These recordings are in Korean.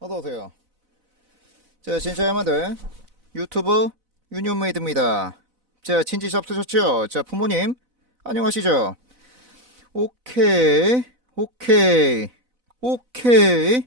어서오세요. 자, 진짜 여러분들, 유튜브 유니온메이드입니다. 자, 진지 접수셨죠? 자, 부모님, 안녕하시죠? 오케이, 오케이, 오케이.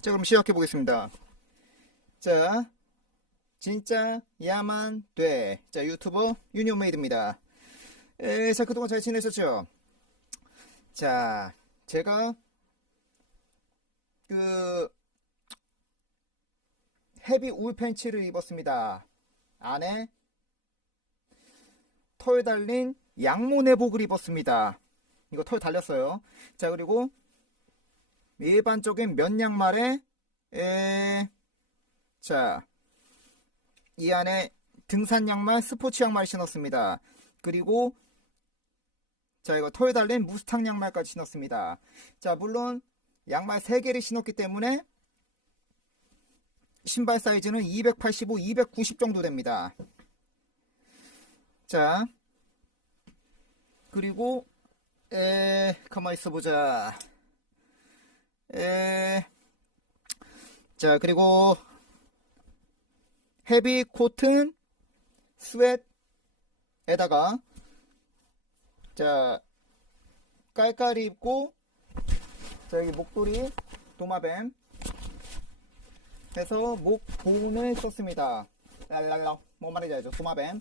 자, 그럼 시작해 보겠습니다. 자, 진짜 야만 돼. 자, 유튜버 유니온메이드입니다. 에, 자, 그동안 잘 지내셨죠? 자, 제가 그 헤비 울 팬츠를 입었습니다. 안에 털 달린 양모 내복을 입었습니다. 이거 털 달렸어요. 자 그리고 일반적인 면 양말에 에, 자, 이 안에 등산 양말, 스포츠 양말 신었습니다. 그리고 자 이거 털 달린 무스탕 양말까지 신었습니다. 자 물론 양말 3개를 신었기 때문에 신발 사이즈는 285, 290 정도 됩니다. 자, 그리고 에 가만 있어 보자. 에, 자 그리고 헤비 코튼 스웨트에다가 자 깔깔이 입고 자 여기 목도리 도마뱀 해서 목 보온을 썼습니다. 랄랄라 뭐 말인지 알죠? 도마뱀.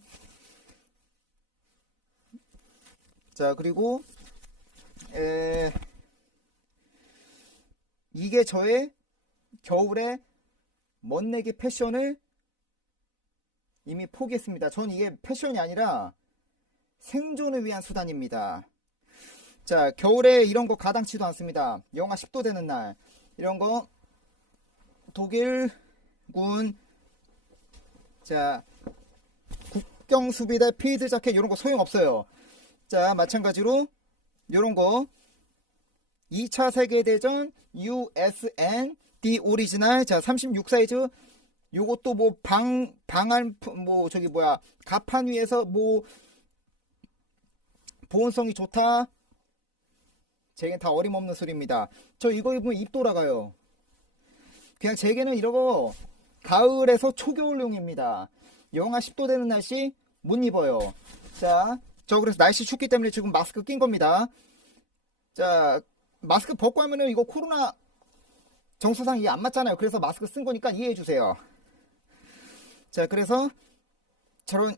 자 그리고 에 이게 저의 겨울에 멋내기 패션을 이미 포기했습니다. 전 이게 패션이 아니라 생존을 위한 수단입니다. 자, 겨울에 이런 거 가당치도 않습니다. 영하 10도 되는 날. 이런 거 독일군 자, 국경 수비대 피드 자켓 이런 거 소용 없어요. 자, 마찬가지로 이런 거 2차 세계대전 USN D 오리지널 자, 36 사이즈 요것도 뭐 방 방안 뭐 저기 뭐야 가판 위에서 뭐 보온성이 좋다. 제겐 다 어림없는 소리입니다. 저 이거 입으면 입 돌아가요. 그냥 제게는 이러고 가을에서 초겨울용입니다. 영하 10도 되는 날씨 못 입어요. 자, 저 그래서 날씨 춥기 때문에 지금 마스크 낀 겁니다. 자, 마스크 벗고 하면은 이거 코로나 정수상 이게 안 맞잖아요. 그래서 마스크 쓴 거니까 이해해 주세요. 자, 그래서 저런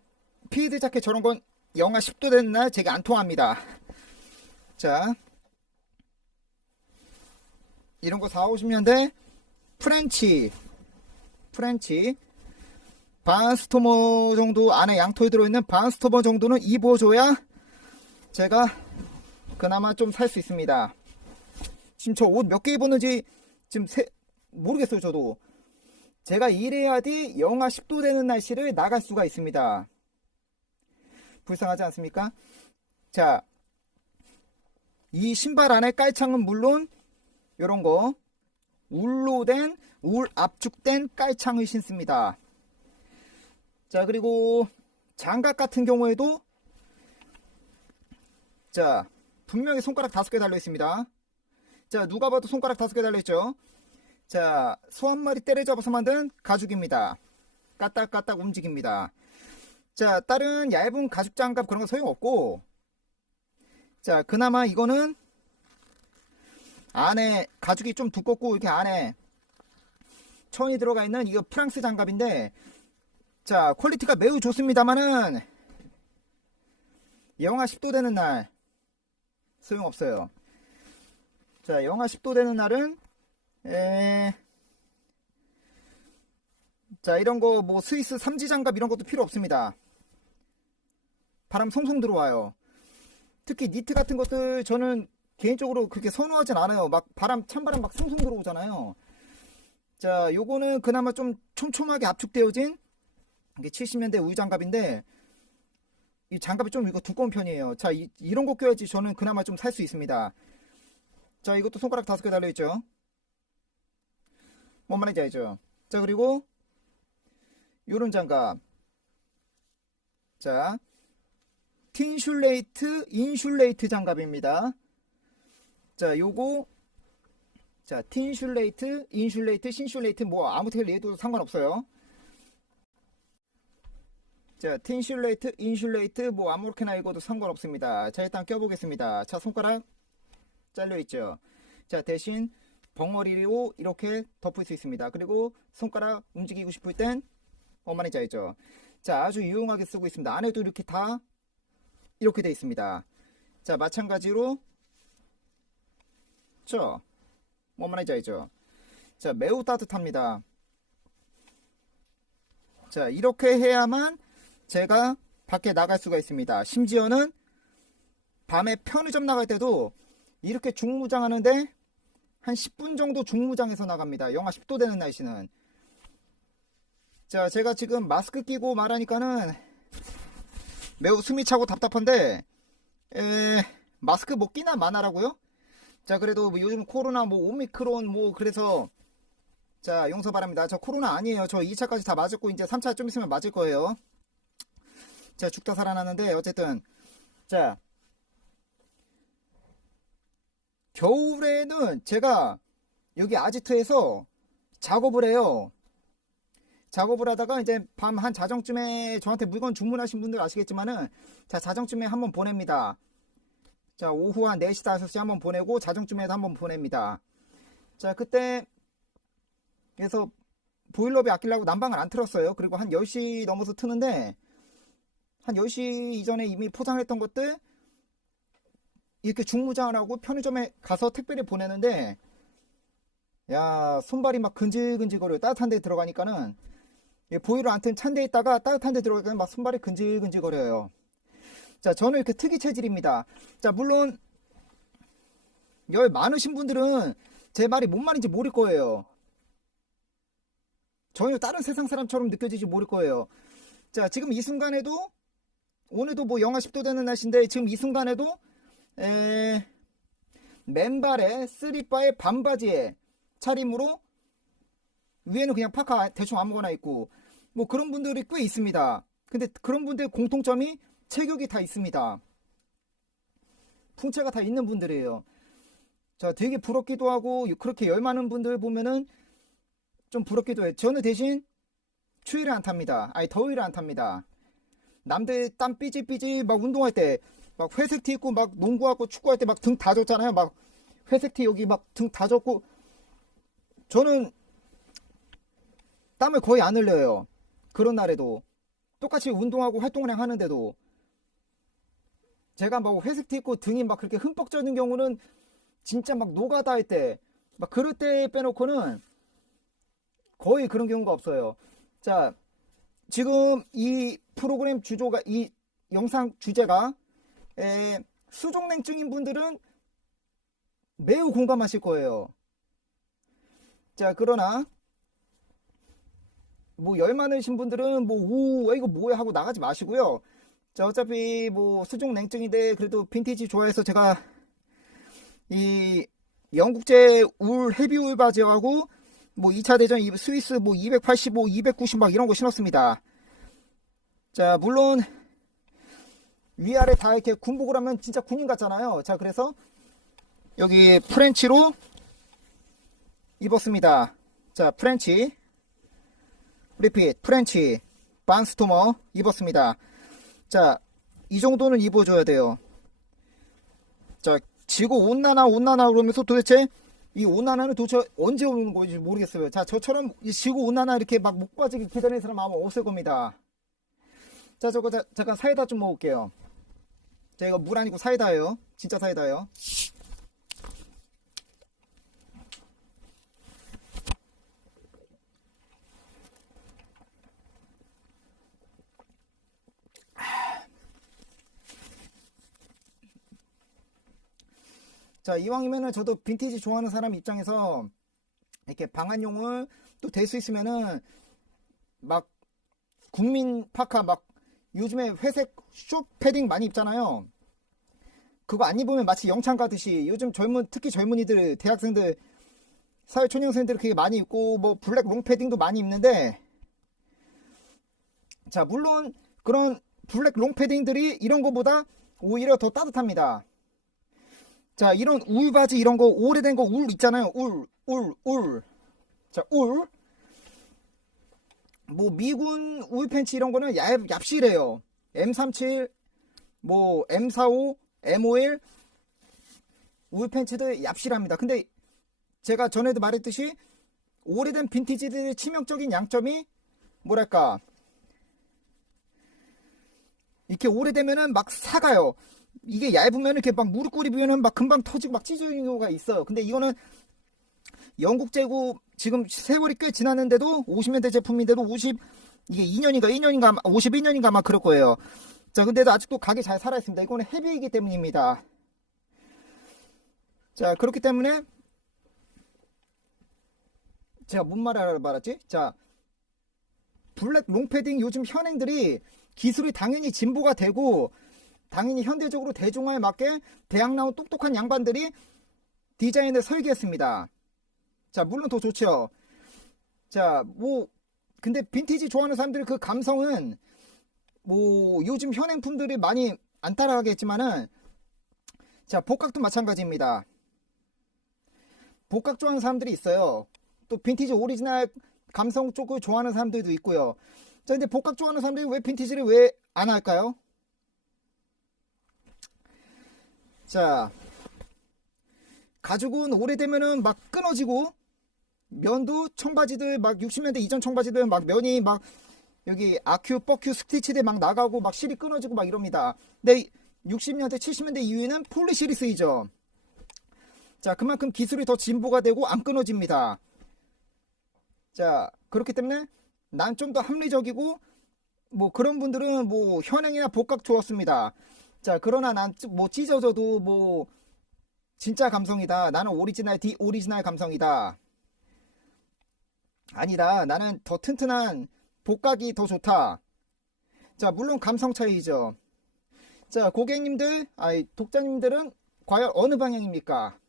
피드 자켓 저런 건 영하 10도 되는 날 제게 안 통합니다. 자, 이런 거 사오시면 돼. 프렌치, 프렌치. 반스토머 정도 안에 양털 들어있는 반스토머 정도는 입어줘야 제가 그나마 좀 살 수 있습니다. 지금 저 옷 몇 개 입었는지 지금 세, 모르겠어요, 저도. 제가 이래야지 영하 10도 되는 날씨를 나갈 수가 있습니다. 불쌍하지 않습니까? 자, 이 신발 안에 깔창은 물론 요런 거 울로 된 울 압축된 깔창을 신습니다. 자, 그리고 장갑 같은 경우에도 자, 분명히 손가락 다섯 개 달려 있습니다. 자, 누가 봐도 손가락 다섯 개 달려 있죠. 자, 소 한 마리 때려잡아서 만든 가죽입니다. 까딱까딱 움직입니다. 자, 다른 얇은 가죽 장갑 그런 거 소용없고, 자, 그나마 이거는 안에 가죽이 좀 두껍고 이렇게 안에 천이 들어가 있는 이거 프랑스 장갑인데, 자, 퀄리티가 매우 좋습니다만은 영하 10도 되는 날 소용없어요. 자, 영하 10도 되는 날은 에... 자, 이런 거 뭐 스위스 삼지 장갑 이런 것도 필요 없습니다. 바람 송송 들어와요. 특히 니트 같은 것들 저는 개인적으로 그렇게 선호하진 않아요. 막 바람 찬바람 막 송송 들어오잖아요. 자, 요거는 그나마 좀 촘촘하게 압축되어진 이게 70년대 우유 장갑인데 이 장갑이 좀 이거 두꺼운 편이에요. 자, 이, 이런 거 껴야지 저는 그나마 좀 살 수 있습니다. 자, 이것도 손가락 다섯 개 달려 있죠. 뭔 말인지 알죠? 자, 그리고 요런 장갑. 자, 틴슐레이트 인슐레이트 장갑입니다. 자, 요거 자, 틴슐레이트, 인슐레이트, 신슐레이트 뭐 아무 텔 얘도 상관없어요. 자, 틴슐레이트, 인슐레이트 뭐 아무렇게나 읽어도 상관없습니다. 자, 일단 껴보겠습니다. 자, 손가락 잘려 있죠. 자, 대신 벙어리로 이렇게 덮을 수 있습니다. 그리고 손가락 움직이고 싶을 땐 어머니 자있죠. 자, 아주 유용하게 쓰고 있습니다. 안에도 이렇게 다 이렇게 되어 있습니다. 자, 마찬가지로 저 어머니 자있죠. 자, 매우 따뜻합니다. 자, 이렇게 해야만 제가 밖에 나갈 수가 있습니다. 심지어는 밤에 편의점 나갈 때도 이렇게 중무장 하는데 한 10분 정도 중무장에서 나갑니다. 영하 10도 되는 날씨는. 자, 제가 지금 마스크 끼고 말하니까는 매우 숨이 차고 답답한데, 에, 마스크 뭐 끼나 마나라고요? 자, 그래도 뭐 요즘 코로나 뭐 오미크론 뭐 그래서 자, 용서 바랍니다. 저 코로나 아니에요. 저 2차까지 다 맞았고 이제 3차 좀 있으면 맞을 거예요. 자, 죽다 살아나는데 어쨌든 자, 겨울에는 제가 여기 아지트에서 작업을 해요. 작업을 하다가 이제 밤 한 자정쯤에 저한테 물건 주문하신 분들 아시겠지만은 자 자정쯤에 한번 보냅니다. 자 오후 한 4시 5시 한번 보내고 자정쯤에도 한번 보냅니다. 자 그때 그래서 보일러비 아끼려고 난방을 안 틀었어요. 그리고 한 10시 넘어서 트는데 한 10시 이전에 이미 포장했던 것들 이렇게 중무장을 하고 편의점에 가서 택배를 보내는데 야 손발이 막 근질근질거려요 따뜻한 데 들어가니까는 이 보이러 안튼 찬 데 있다가 따뜻한 데 들어가니까 막 손발이 근질근질거려요 자 저는 이렇게 특이 체질입니다. 자 물론 열 많으신 분들은 제 말이 뭔 말인지 모를 거예요. 전혀 다른 세상 사람처럼 느껴지지 모를 거예요. 자 지금 이 순간에도 오늘도 뭐 영하 10도 되는 날씨인데 지금 이 순간에도 에, 맨발에 쓰리바에 반바지에 차림으로 위에는 그냥 파카 대충 아무거나 입고 뭐 그런 분들이 꽤 있습니다. 근데 그런 분들 공통점이 체격이 다 있습니다. 풍채가 다 있는 분들이에요. 자, 되게 부럽기도 하고 그렇게 열 많은 분들 보면은 좀 부럽기도 해요. 저는 대신 추위를 안 탑니다. 아니 더위를 안 탑니다. 남들 땀 삐질삐질 막 운동할 때 막 회색 티 입고 막 농구하고 축구할 때 막 등다 졌잖아요. 막 회색 티 여기 막 등다 졌고 저는 땀을 거의 안 흘려요. 그런 날에도 똑같이 운동하고 활동을 하는데도 제가 막 회색 티 입고 등이 막 그렇게 흠뻑 젖는 경우는 진짜 막 노가다 할 때 막 그럴 때 빼놓고는 거의 그런 경우가 없어요. 자, 지금 이 프로그램 주조가 이 영상 주제가 에, 수족냉증인 분들은 매우 공감하실 거예요. 자, 그러나 뭐 열 많으신 분들은 뭐 우, 이거 뭐야 하고 나가지 마시고요. 자, 어차피 뭐 수족냉증인데 그래도 빈티지 좋아해서 제가 이 영국제 울 헤비 울 바지하고 뭐 2차 대전 스위스 뭐 285, 290 막 이런 거 신었습니다. 자, 물론 위아래 다 이렇게 군복을 하면 진짜 군인 같잖아요. 자, 그래서 여기 프렌치로 입었습니다. 자, 프렌치 리핏 프렌치 반스토머 입었습니다. 자, 이 정도는 입어줘야 돼요. 자, 지구 온난화 온난화 그러면서 도대체 이 온난화는 도대체 언제 오는 건지 모르겠어요. 자, 저처럼 이 지구 온난화 이렇게 막 목 빠지게 기다리는 사람 아마 없을 겁니다. 자, 저거 자, 잠깐 사이다 좀 먹을게요. 자, 이거 물 아니고 사이다예요. 진짜 사이다예요. 자, 이왕이면은 저도 빈티지 좋아하는 사람 입장에서 이렇게 방한용을 또 될 수 있으면은 막 국민 파카 막 요즘에 회색 숏 패딩 많이 입잖아요. 그거 안 입으면 마치 영창 가듯이 요즘 젊은 특히 젊은이들 대학생들 사회 초년생들 그게 많이 입고 뭐 블랙 롱 패딩도 많이 입는데 자 물론 그런 블랙 롱 패딩들이 이런 거보다 오히려 더 따뜻합니다. 자 이런 울 바지 이런 거 오래된 거 울 있잖아요 울 울, 울. 자, 울. 뭐, 미군 울 팬츠 이런 거는 얇, 얍실해요. M37, 뭐, M45, M51, 울 팬츠들 얍실합니다. 근데 제가 전에도 말했듯이 오래된 빈티지들의 치명적인 양점이 뭐랄까 이렇게 오래되면은 막 사가요. 이게 얇으면 이렇게 막 무릎 꿇이면은 막 금방 터지고 막 찢어지는 경우가 있어요. 근데 이거는 영국 재고 지금 세월이 꽤 지났는데도 50년대 제품인데도 50 이게 2년인가 2년인가 52년인가 막 그럴 거예요. 자, 근데도 아직도 가게 잘 살아 있습니다. 이거는 헤비이기 때문입니다. 자, 그렇기 때문에 제가 뭔 말을 말았지? 자, 블랙 롱패딩 요즘 현행들이 기술이 당연히 진보가 되고 당연히 현대적으로 대중화에 맞게 대학 나온 똑똑한 양반들이 디자인을 설계했습니다. 자, 물론 더 좋죠. 자, 뭐 근데 빈티지 좋아하는 사람들의 그 감성은 뭐 요즘 현행품들이 많이 안 따라가겠지만은 자, 복각도 마찬가지입니다. 복각 좋아하는 사람들이 있어요. 또 빈티지 오리지널 감성 쪽을 좋아하는 사람들도 있고요. 자, 근데 복각 좋아하는 사람들이 왜 빈티지를 왜 안 할까요? 자, 가죽은 오래되면은 막 끊어지고 면도 청바지들 막 60년대 이전 청바지들 막 면이 막 여기 아큐, 뻐큐, 스티치들 막 나가고 막 실이 끊어지고 막 이럽니다. 근데 60년대, 70년대 이후에는 폴리실이 쓰이죠. 자, 그만큼 기술이 더 진보가 되고 안 끊어집니다. 자, 그렇기 때문에 난 좀 더 합리적이고 뭐 그런 분들은 뭐 현행이나 복각 좋았습니다. 자, 그러나 난 뭐 찢어져도 뭐 진짜 감성이다. 나는 오리지널 디 오리지널 감성이다. 아니다. 나는 더 튼튼한 복각이 더 좋다. 자, 물론 감성 차이죠. 자, 고객님들, 아니 독자님들은 과연 어느 방향입니까?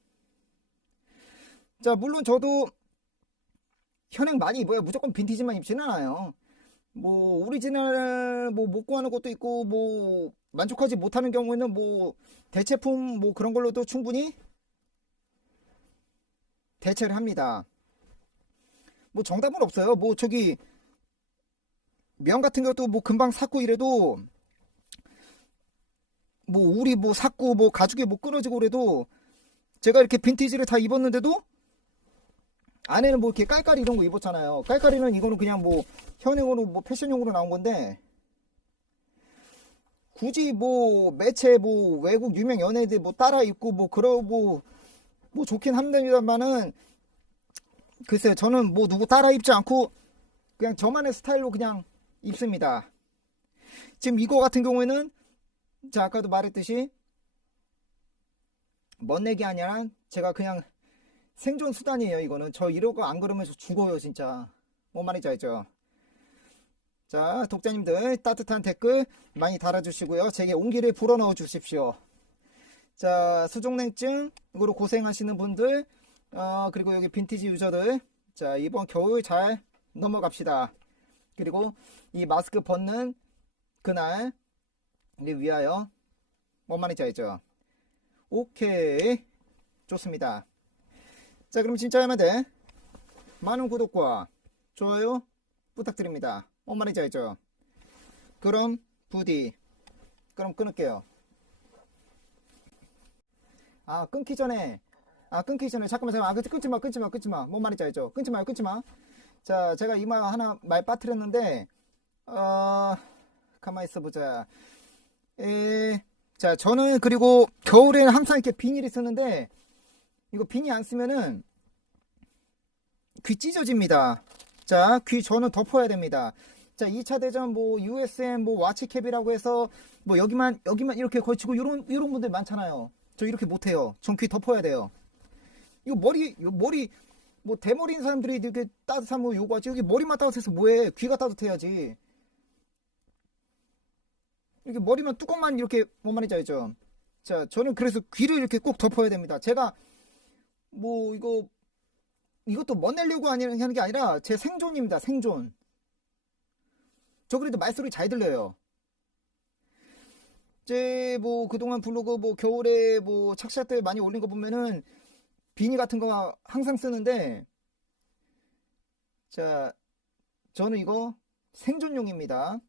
자, 물론 저도 현행 많이 입어요. 무조건 빈티지만 입지는 않아요. 뭐 오리지널 뭐못 구하는 것도 있고 뭐 만족하지 못하는 경우에는 뭐 대체품 뭐 그런 걸로도 충분히 대체를 합니다. 뭐 정답은 없어요. 뭐 저기 면 같은 것도 뭐 금방 샀고 이래도 뭐 우리 뭐 샀고 뭐 가죽이 뭐 끊어지고 그래도 제가 이렇게 빈티지를 다 입었는데도 안에는 뭐 이렇게 깔깔이 이런 거 입었잖아요. 깔깔이는 이거는 그냥 뭐 현행으로 뭐 패션용으로 나온 건데 굳이 뭐 매체 뭐 외국 유명 연예들 뭐 따라 입고 뭐 그러고 뭐 좋긴 합니다만은 글쎄요 저는 뭐 누구 따라 입지 않고 그냥 저만의 스타일로 그냥 입습니다. 지금 이거 같은 경우에는 자 아까도 말했듯이 멋내기 아니라 제가 그냥 생존 수단이에요 이거는. 저 이러고 안 그러면 저 죽어요 진짜. 뭔 말인지 알죠? 자 독자님들 따뜻한 댓글 많이 달아주시고요. 제게 온기를 불어넣어 주십시오. 자 수족냉증으로 고생하시는 분들 어, 그리고 여기 빈티지 유저들. 자 이번 겨울 잘 넘어갑시다. 그리고 이 마스크 벗는 그날 을 위하여 뭔 말인지 알죠? 오케이. 좋습니다 자 그럼 진짜 하면 돼. 많은 구독과 좋아요 부탁드립니다. 뭔 말인지 알죠? 그럼 부디 그럼 끊을게요. 아 끊기 전에 아 끊기 전에 잠깐만 잠깐만. 아 끊지마 끊지마 끊지마. 뭔 말인지 알죠? 끊지마요 끊지마. 자 제가 이마 하나 말 빠뜨렸는데 어 가만히 있어보자. 에, 자 저는 그리고 겨울에는 항상 이렇게 비닐이 쓰는데 이거 비니 안 쓰면은 귀 찢어집니다. 자, 귀 저는 덮어야 됩니다. 자, 2차 대전 뭐 USM 뭐 와치캡이라고 해서 뭐 여기만 여기만 이렇게 걸치고 이런 이런 분들 많잖아요. 저 이렇게 못 해요. 전 귀 덮어야 돼요. 이거 머리 이거 머리 뭐 대머리인 사람들이 이렇게 따뜻한 뭐 요구하지 여기 머리만 따뜻해서 뭐해? 귀가 따뜻해야지. 이렇게 머리만 뚜껑만 이렇게 뭔 말인지 알죠? 자, 저는 그래서 귀를 이렇게 꼭 덮어야 됩니다. 제가 뭐 이거 이것도 멋내려고 하는 게 아니라 제 생존입니다. 생존. 저 그래도 말소리 잘 들려요. 제 뭐 그동안 블로그 뭐 겨울에 뭐 착샷들 많이 올린 거 보면은 비니 같은 거 항상 쓰는데 자 저는 이거 생존용입니다.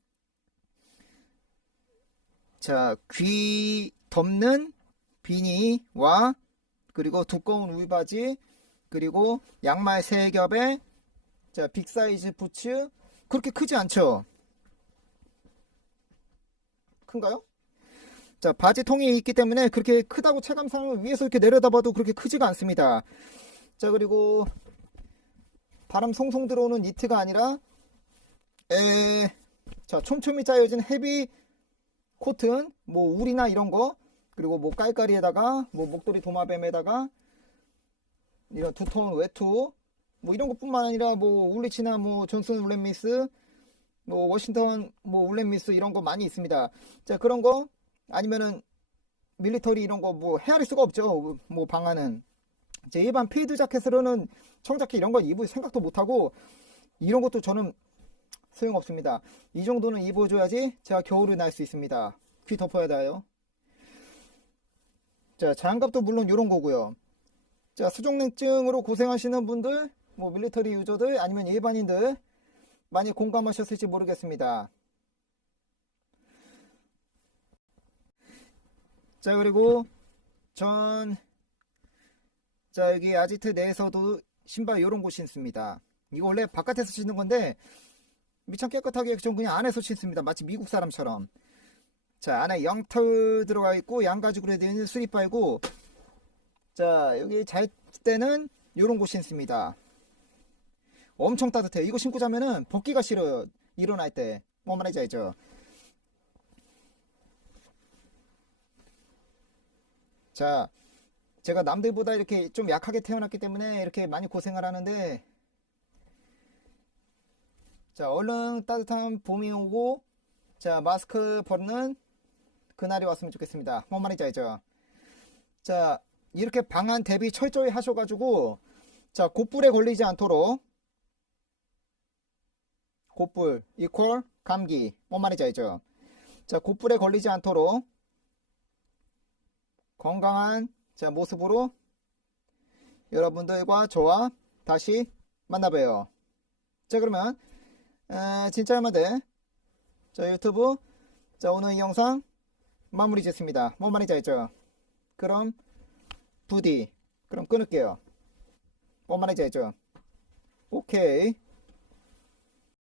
자, 귀 덮는 비니와 그리고 두꺼운 울바지 그리고 양말 세 겹에 자, 빅 사이즈 부츠 그렇게 크지 않죠? 큰가요? 자, 바지 통이 있기 때문에 그렇게 크다고 체감상을 위에서 이렇게 내려다봐도 그렇게 크지가 않습니다. 자, 그리고 바람 송송 들어오는 니트가 아니라 에, 자, 촘촘히 짜여진 헤비 코튼, 뭐 울이나 이런 거, 그리고 뭐 깔깔이에다가 뭐 목도리 도마뱀에다가 이런 두톤 외투, 뭐 이런 것뿐만 아니라 뭐 울리치나 뭐 존슨 울렛미스, 뭐 워싱턴 뭐 울렛미스 이런 거 많이 있습니다. 자, 그런 거 아니면은 밀리터리 이런 거 뭐 헤아릴 수가 없죠. 뭐 방안은 제 일반 피드 자켓으로는 청자켓 이런 거 입을 생각도 못 하고 이런 것도 저는 소용없습니다. 이 정도는 입어줘야지 제가 겨울을 날 수 있습니다. 귀 덮어야 돼요. 자, 장갑도 물론 이런 거고요. 자, 수족냉증으로 고생하시는 분들, 뭐 밀리터리 유저들 아니면 일반인들 많이 공감하셨을지 모르겠습니다. 자, 그리고 전 자, 여기 아지트 내에서도 신발 이런 곳이 있습니다. 이거 원래 바깥에서 신는 건데 미참 깨끗하게 좀 그냥 안에서 신습니다. 마치 미국 사람처럼. 자, 안에 양털 들어가 있고 양가죽으로 되어 있는 슬리퍼이고 자, 여기 잘 때는 이런 곳 신습니다. 엄청 따뜻해. 이거 신고 자면은 벗기가 싫어요. 일어날 때. 뭐 말인지 알죠? 자, 제가 남들보다 이렇게 좀 약하게 태어났기 때문에 이렇게 많이 고생을 하는데 자, 얼른 따뜻한 봄이 오고, 자, 마스크 벗는 그날이 왔으면 좋겠습니다. 뭔 말인지 알죠? 자, 이렇게 방한 대비 철저히 하셔가지고, 자, 곧불에 걸리지 않도록, 곧불, 이퀄, 감기, 뭔 말인지 알죠? 자, 곧불에 걸리지 않도록, 건강한, 자, 모습으로, 여러분들과 저와 다시 만나봬요. 자, 그러면, 에, 진짜 얼마대 자 유튜브 자 오늘 이 영상 마무리 짓습니다. 뭔 말인지 알죠? 그럼 부디 그럼 끊을게요. 뭔 말인지 알죠? 오케이